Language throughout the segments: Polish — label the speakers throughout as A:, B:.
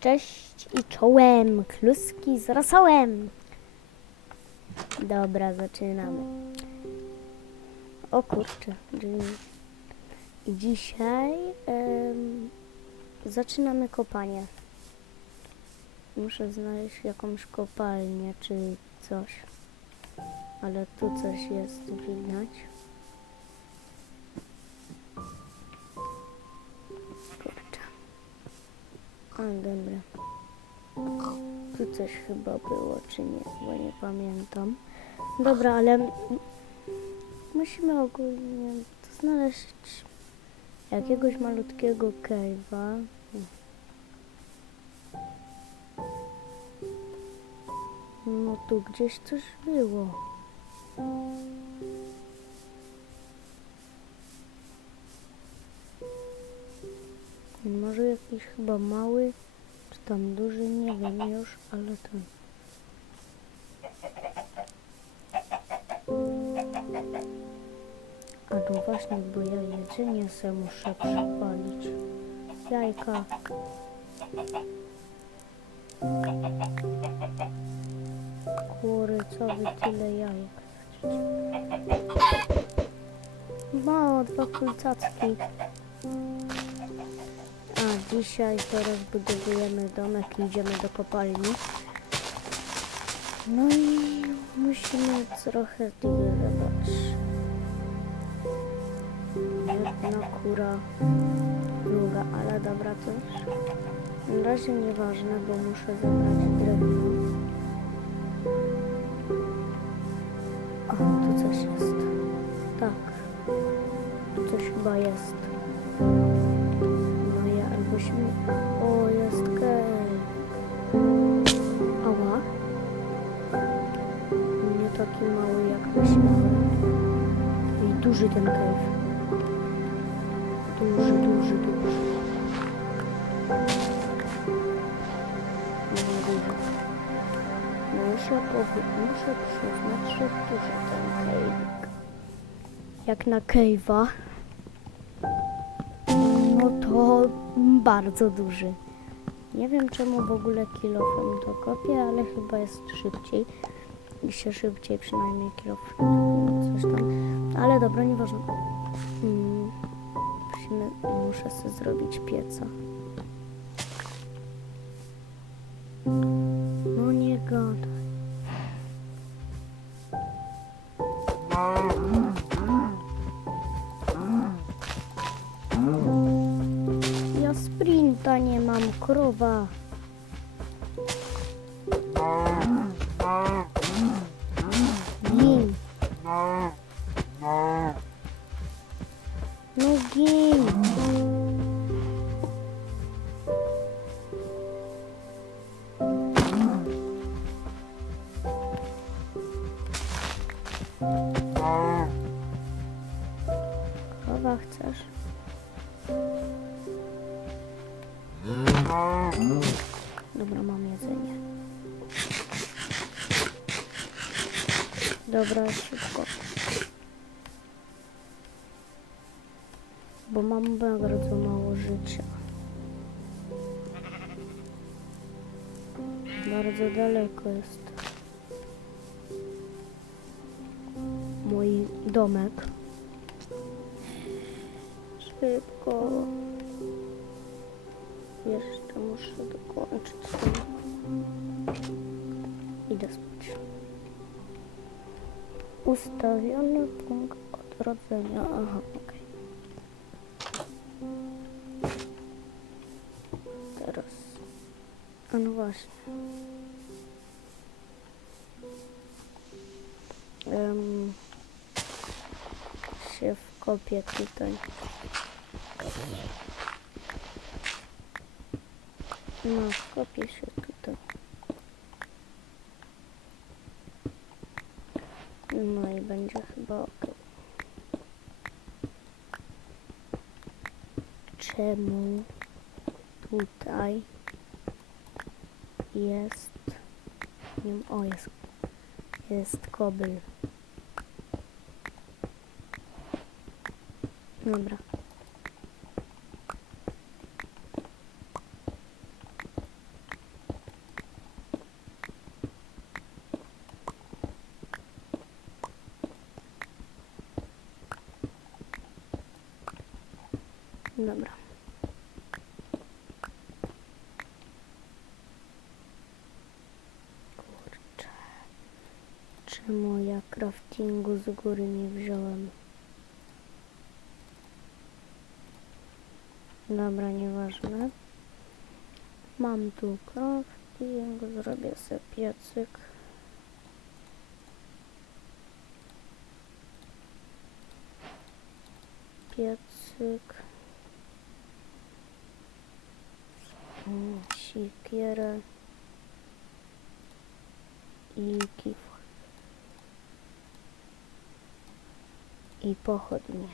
A: Cześć i czołem, kluski z rosołem. Dobra, zaczynamy. O kurczę. dzisiaj em, zaczynamy kopanie. Muszę znaleźć jakąś kopalnię czy coś. Ale tu coś jest widać. A, dobra. Tu coś chyba było, czy nie, bo nie pamiętam. Dobra, ale musimy ogólnie znaleźć jakiegoś malutkiego cave'a. No tu gdzieś coś było. Może jakiś chyba mały, czy tam duży, nie wiem już, ale ten. A no właśnie, bo ja jedzenie se muszę przypalić. Jajka. Kury, co tyle jajek chcecie? Mało, dwa kulcacki. A dzisiaj to rozbudowujemy domek i idziemy do kopalni. No i musimy trochę grzebać. Jedna kura, druga, ale dobra to już. Na razie nieważne, bo muszę zebrać drewno. O, tu coś jest. Tak. Tu coś chyba jest. Się... O, jest kej. Ała. Nie taki mały jak myślałem. I duży ten cave. Duży, duży, duży. Muszę, muszę przyznać, że duży ten cave. Jak na cave'a. To bardzo duży. Nie wiem czemu w ogóle kilofem to kopię, ale chyba jest szybciej. I się szybciej przynajmniej kilof coś tam. Ale dobra, nieważne. Mm, musimy, muszę sobie zrobić pieca. Sprinta nie mam, krowa. Dobra, mam jedzenie. Dobra, szybko. Bo mam bardzo mało życia. Bardzo daleko jest mój domek. Szybko. Muszę dokończyć. Idę spać. Ustawiony punkt odrodzenia. Aha, okej. Teraz. A no właśnie. Um, się wkopię tutaj. No, wkopię się tutaj. No i będzie chyba ok. Czemu tutaj jest... Nie o, jest... Jest kobyl. Dobra. Dobra. Kurczę. Czemu ja craftingu z góry nie wziąłem? Dobra, nieważne. Mam tu crafting, zrobię sobie piecyk. Piecyk. Sikierę. I kif. I pochodnie.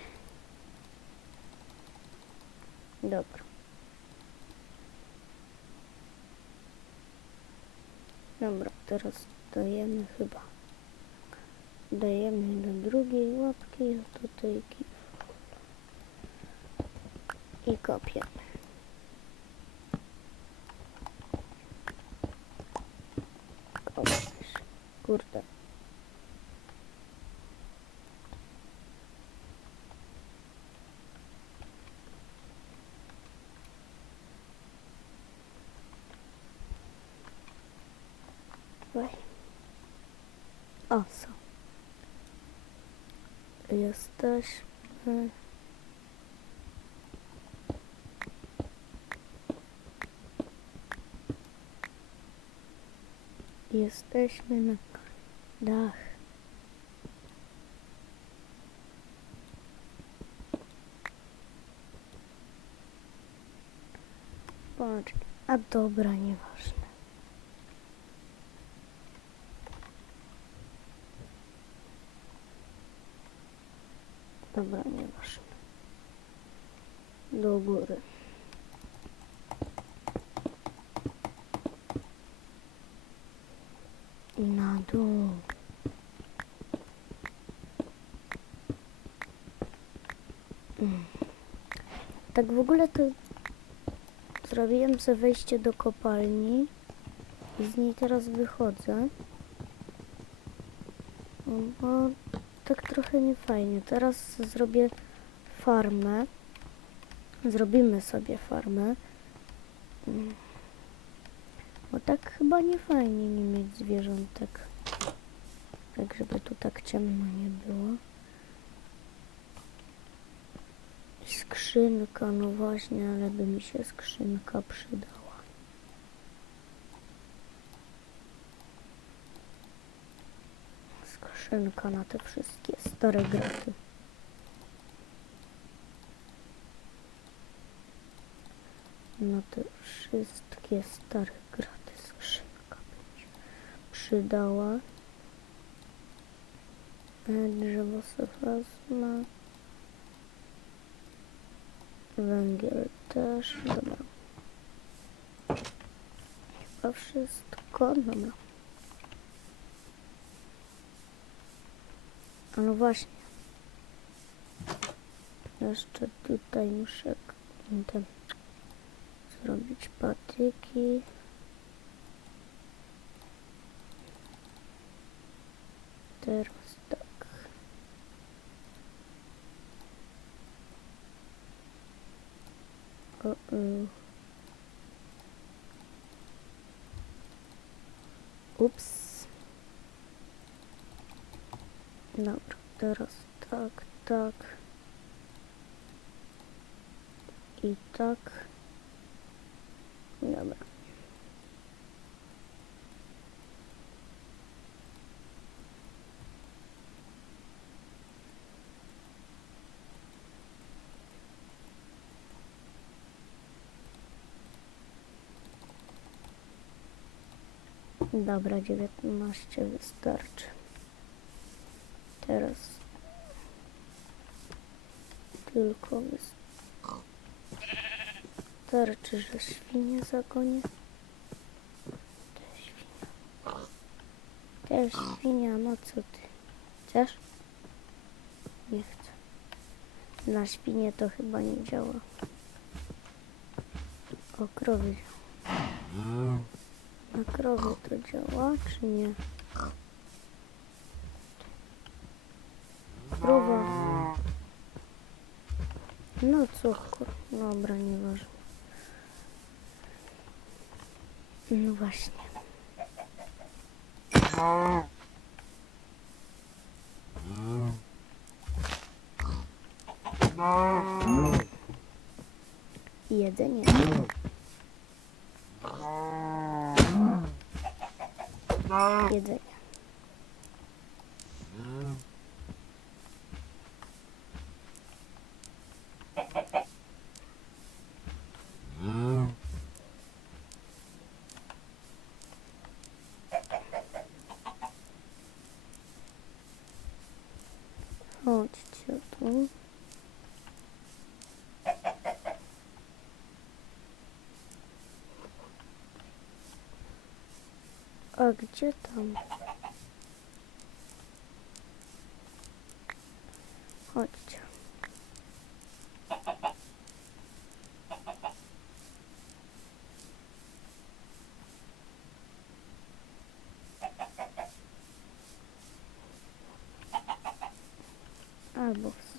A: Dobra. Dobra, teraz dajemy chyba. Dajemy do drugiej łapki, a tutaj kif. I kopiemy. Kurde. Oj. O, są. Jesteśmy. Jesteśmy na dach. Patrz, a dobra, nieważne. Dobra, nieważne. Do góry. I na dół. Mm. Tak w ogóle to zrobiłem sobie wejście do kopalni i z niej teraz wychodzę. Bo tak trochę niefajnie. Teraz zrobię farmę. Zrobimy sobie farmę. Bo tak chyba nie fajnie nie mieć zwierzątek. Tak, żeby tu tak ciemno nie było. Skrzynka, no właśnie, ale by mi się skrzynka przydała. Skrzynka na te wszystkie stare graty. Na te wszystkie stare graty skrzynka by mi się przydała. Drzewo sobie. Węgiel też. Dobra. Chyba wszystko. Dobra. A no właśnie. Jeszcze tutaj muszę ten, zrobić patyki. Teraz tak. O, o. Ups. Dobra, teraz tak, tak. I tak. Dobra. Dobra, 19 wystarczy. Teraz tylko wystarczy, że świnie zagonię. Te świnia. Te świnia, no co ty? Chcesz? Nie chcę. Na świnie to chyba nie działa. O, krowy działa. Na krowy to działa, czy nie? Krowa. No co, kur... Dobra, nieważne. No właśnie. Jedzenie. Jedzenie. Chodźcie tu. A gdzie tam? Chodźcie. Albo w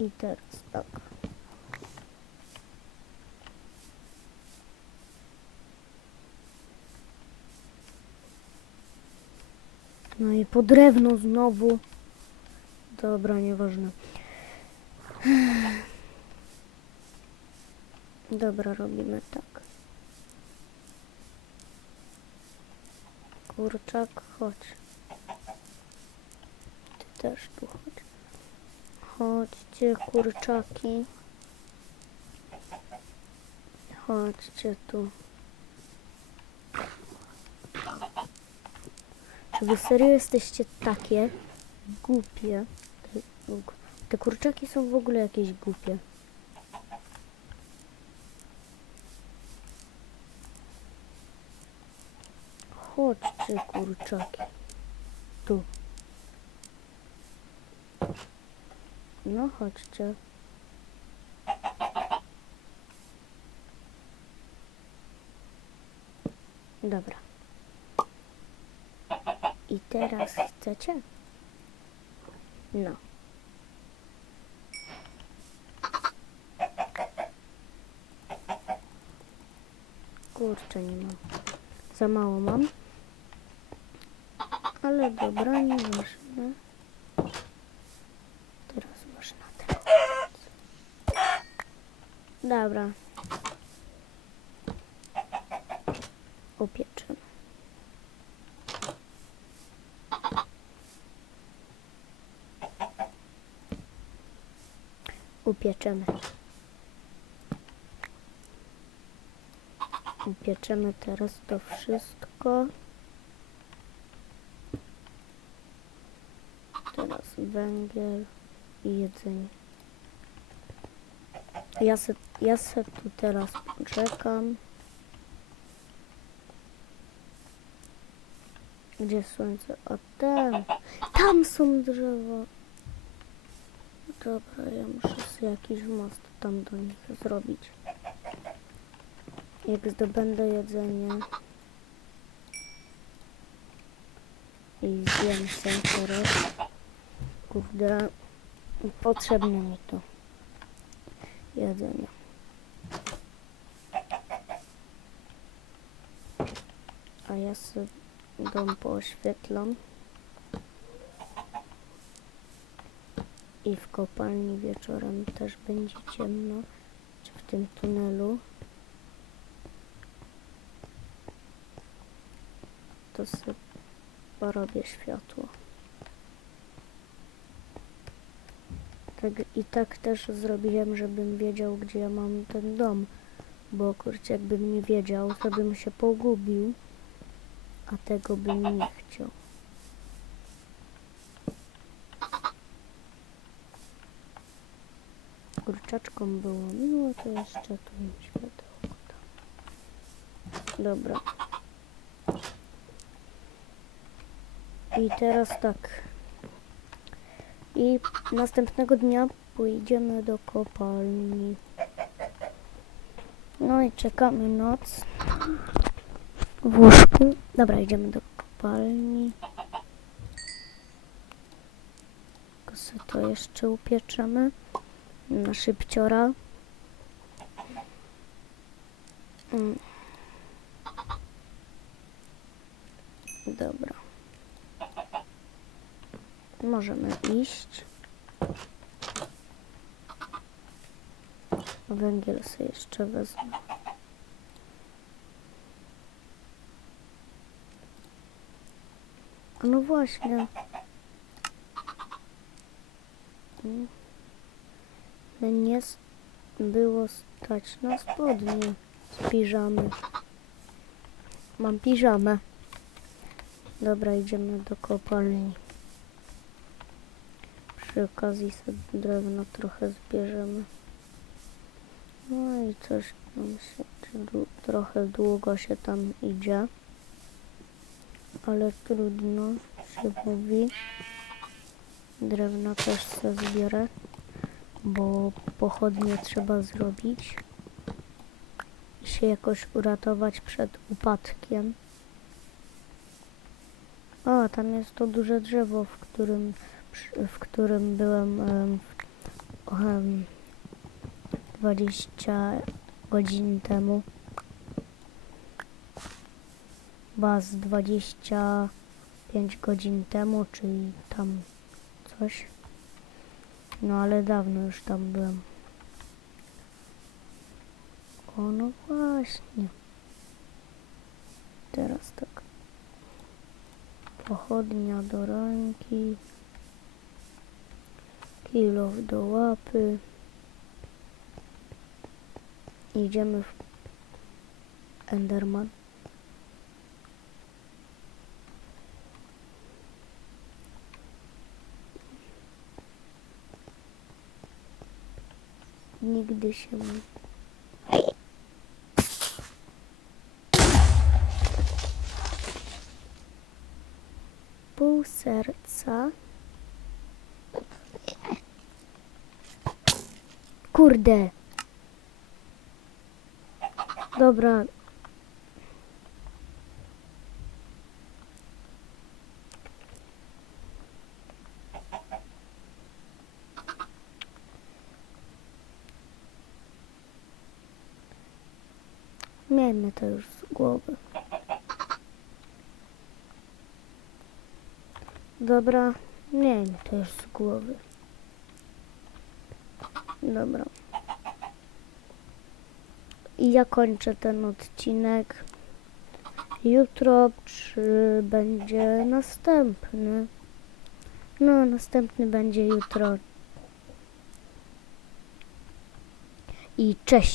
A: I teraz tak. No i po drewno znowu. Dobra, nieważne. Dobra, robimy tak. Kurczak, chodź. Ty też tu chodź. Chodźcie, kurczaki. Chodźcie tu. Czy wy serio jesteście takie głupie? Te, kurczaki są w ogóle jakieś głupie. Chodźcie, kurczaki. Tu. No chodźcie. Dobra. I teraz chcecie? No. Kurczę, nie mam. Za mało mam. Ale dobra, nieważne. Teraz można teraz. Dobra. Upieczemy. Upieczemy. Upieczemy teraz to wszystko. Teraz węgiel i jedzenie. Ja se, ja se tu teraz poczekam. Gdzie słońce? O tam. Tam są drzewa. Dobra, ja muszę sobie jakiś most tam do nich zrobić. Jak zdobędę jedzenie i zjem się teraz. Kurde, potrzebne mi to jedzenie. A ja sobie dom pooświetlam. I w kopalni wieczorem też będzie ciemno, czy w tym tunelu. To sobie porobię światło. Tak, I tak też zrobiłem, żebym wiedział, gdzie ja mam ten dom. Bo kurczę, jakbym nie wiedział, to bym się pogubił. A tego bym nie chciał. Kurczaczkom było miło, to jeszcze tu im światełko. Dobra. I teraz tak. I następnego dnia pójdziemy do kopalni. No i czekamy noc w łóżku. Dobra, idziemy do kopalni. Sobie to jeszcze upieczemy na szybciora. Mm. Dobra. Możemy iść. Węgiel sobie jeszcze wezmę. No właśnie. Mm. Nie było stać na spodnie z piżamy. Mam piżamę. Dobra, idziemy do kopalni. Przy okazji sobie drewno trochę zbierzemy. No i coś tam się, trochę długo się tam idzie. Ale trudno się mówi. Drewno też se zbierę, bo pochodnie trzeba zrobić i się jakoś uratować przed upadkiem. O, tam jest to duże drzewo, w którym, w którym byłem em, em, 20 godzin temu. Chyba z 25 godzin temu, czyli tam coś. No ale dawno już tam byłem. O, no właśnie. Teraz tak. Pochodnia do ręki. Kilof do łapy. Idziemy w Enderman. Nigdy się nie... Kurde. Dobra. Miejmy to już z głowy. Dobra, miejmy to już z głowy. Dobra. I ja kończę ten odcinek. Jutro, czy będzie następny? No, następny będzie jutro. I cześć.